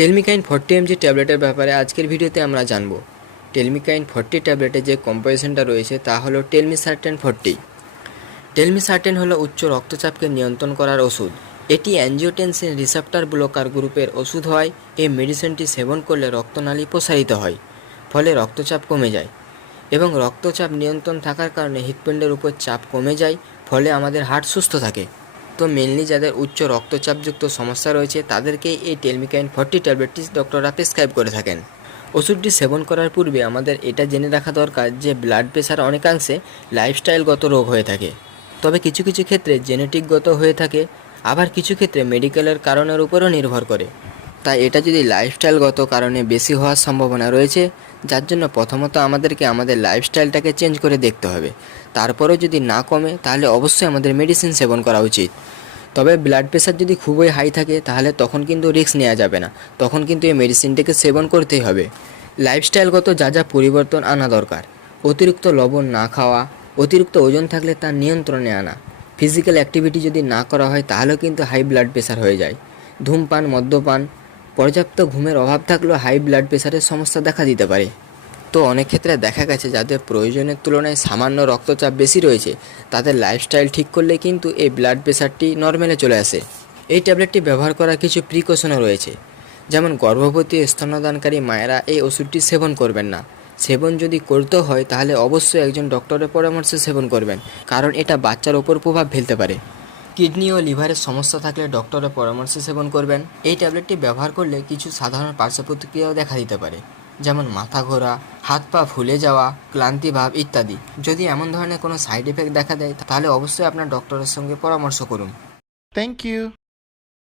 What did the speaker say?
টেলমিকাইন forty MG ট্যাবলেটের ব্যাপারে আজকের ভিডিওতে আমরা জানব। টেলমিকাইন ফর্টি ট্যাবলেটে যে কম্পোজিশনটা রয়েছে, তা হলো টেলমিসার্টেন ফর্টি। টেলমিসার্টেন হলো উচ্চ রক্তচাপকে নিয়ন্ত্রণ করার ওষুধ। এটি অ্যাঞ্জিওটেনসিন রিসেপ্টার ব্লকার গ্রুপের ওষুধ হয়। এই মেডিসিনটি সেবন করলে রক্তনালী প্রসারিত হয়, ফলে রক্তচাপ কমে যায় এবং রক্তচাপ নিয়ন্ত্রণ থাকার কারণে হৃৎপিণ্ডের উপর চাপ কমে যায়, ফলে আমাদের হার্ট সুস্থ থাকে। তো মেনলি যাদের উচ্চ রক্তচাপযুক্ত সমস্যা রয়েছে, তাদেরকে এই টেলমিকাইন ফর্টি ট্যাবলেটটি ডক্টররা প্রেসক্রাইব করে থাকেন। ওষুধটি সেবন করার পূর্বে আমাদের এটা জেনে রাখা দরকার যে ব্লাড প্রেশার অনেকাংশে লাইফস্টাইলগত রোগ হয়ে থাকে। তবে কিছু কিছু ক্ষেত্রে জেনেটিকগত হয়ে থাকে, আবার কিছু ক্ষেত্রে মেডিকেলের কারণের উপরও নির্ভর করে। তাই এটা যদি লাইফস্টাইলগত কারণে বেশি হওয়ার সম্ভাবনা রয়েছে, যার জন্য প্রথমত আমাদেরকে আমাদের লাইফস্টাইলটাকে চেঞ্জ করে দেখতে হবে। তারপরেও যদি না কমে, তাহলে অবশ্যই আমাদের মেডিসিন সেবন করা উচিত। তবে ব্লাড প্রেশার যদি খুবই হাই থাকে, তাহলে তখন কিন্তু রিস্ক নেওয়া যাবে না। তখন কিন্তু এই মেডিসিনটাকে সেবন করতেই হবে। লাইফস্টাইলগত যা যা পরিবর্তন আনা দরকার, অতিরিক্ত লবণ না খাওয়া, অতিরিক্ত ওজন থাকলে তার নিয়ন্ত্রণে আনা ফিজিক্যাল অ্যাক্টিভিটি যদি না করা হয়, তাহলেও কিন্তু হাই ব্লাড প্রেশার হয়ে যায়। ধূমপান, মদ্যপান পর্যাপ্ত ঘুমের অভাব থাকলেও হাই ব্লাড প্রেশারের সমস্যা দেখা দিতে পারে। তো অনেক ক্ষেত্রে দেখা গেছে যাদের প্রয়োজনের তুলনায় সামান্য রক্তচাপ বেশি রয়েছে, তাদের লাইফস্টাইল ঠিক করলে কিন্তু এই ব্লাড প্রেশারটি নর্মালে চলে আসে। এই ট্যাবলেটটি ব্যবহার করার কিছু প্রিকশনও রয়েছে। যেমন গর্ভবতী স্তন্যদানকারী মায়েরা এই ওষুধটি সেবন করবেন না। সেবন যদি করতে হয়, তাহলে অবশ্যই একজন ডক্টরের পরামর্শে সেবন করবেন, কারণ এটা বাচ্চার ওপর প্রভাব ফেলতে পারে। কিডনি ও লিভারের সমস্যা থাকলে ডক্টরের পরামর্শ সেবন করবেন। এই ট্যাবলেটটি ব্যবহার করলে কিছু সাধারণ পার্শ্ব প্রতিক্রিয়াও দেখা দিতে পারে, যেমন মাথা ঘোরা, হাত পা ফুলে যাওয়া, ক্লান্তি ভাব ইত্যাদি। যদি এমন ধরনের কোনো সাইড এফেক্ট দেখা দেয়, তাহলে অবশ্যই আপনার ডক্টরের সঙ্গে পরামর্শ করুন। Thank you.